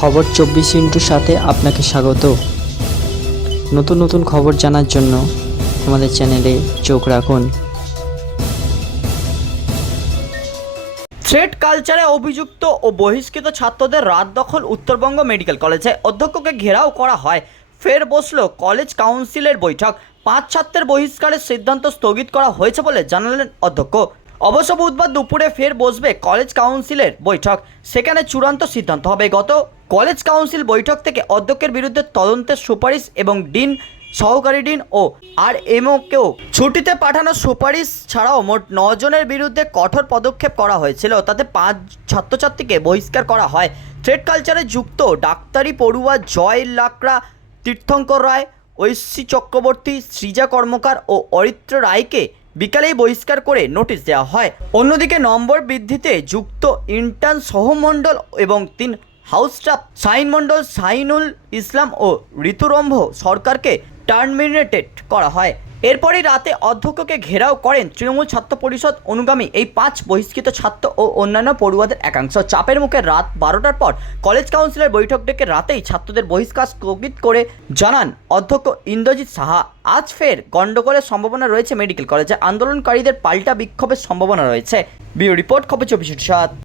খবর চব্বিশ ইন্টুর সাথে আপনাকে স্বাগত। নতুন নতুন খবর জানার জন্য আমাদের চ্যানেলে চোখ রাখুন। থ্রেড কালচারে অভিযুক্ত ও বহিষ্কৃত ছাত্রদের রাত দখল উত্তরবঙ্গ মেডিকেল কলেজে অধ্যক্ষকে ঘেরাও করা হয়। ফের বসল কলেজ কাউন্সিলের বৈঠক। পাঁচ ছাত্রের বহিষ্কারের সিদ্ধান্ত স্থগিত করা হয়েছে বলে জানালেন অধ্যক্ষ। অবশ্য বুধবার দুপুরে ফের বসবে কলেজ কাউন্সিলের বৈঠক। সেখানে চূড়ান্ত সিদ্ধান্ত হবে গত কলেজ কাউন্সিল বৈঠক থেকে অধ্যক্ষের বিরুদ্ধে তদন্তের সুপারিশ এবং ডিন সহকারী ডিন ও আর এমওকেও ছুটিতে পাঠানোর সুপারিশ ছাড়াও মোট জনের বিরুদ্ধে কঠোর পদক্ষেপ করা হয়েছিল। তাতে পাঁচ ছাত্রছাত্রীকে বহিষ্কার করা হয়। থ্রেড কালচারে যুক্ত ডাক্তারি পড়ুয়া জয় লাকড়া, তীর্থঙ্কর রায় ঐশী চক্রবর্তী, সৃজা কর্মকার ও অরিত্র রায়কে বিকালেই বহিষ্কার করে নোটিশ দেওয়া হয়। অন্যদিকে নম্বর বৃদ্ধিতে যুক্ত ইন্টার্ন সহমণ্ডল এবং তিন হাউস স্টাফ সাইন মণ্ডল সাইনুল ইসলাম ও ঋতুরম্ভ সরকারকে টার্মিনেটেড করা হয়। এরপরই রাতে অধ্যক্ষকে ঘেরাও করেন তৃণমূল ছাত্র পরিষদ অনুগামী এই পাঁচ বহিষ্কৃত ছাত্র ও অন্যান্য পড়ুয়াদের একাংশ। চাপের মুখে রাত বারোটার পর কলেজ কাউন্সিলের বৈঠক ডেকে রাতেই ছাত্রদের বহিষ্কার স্থগিত করে জানান অধ্যক্ষ ইন্দ্রজিৎ সাহা। আজ ফের গণ্ডগোলের সম্ভাবনা রয়েছে মেডিকেল কলেজে। আন্দোলনকারীদের পাল্টা বিক্ষোভের সম্ভাবনা রয়েছে। বিও রিপোর্ট খবর চব্বিশ সাত।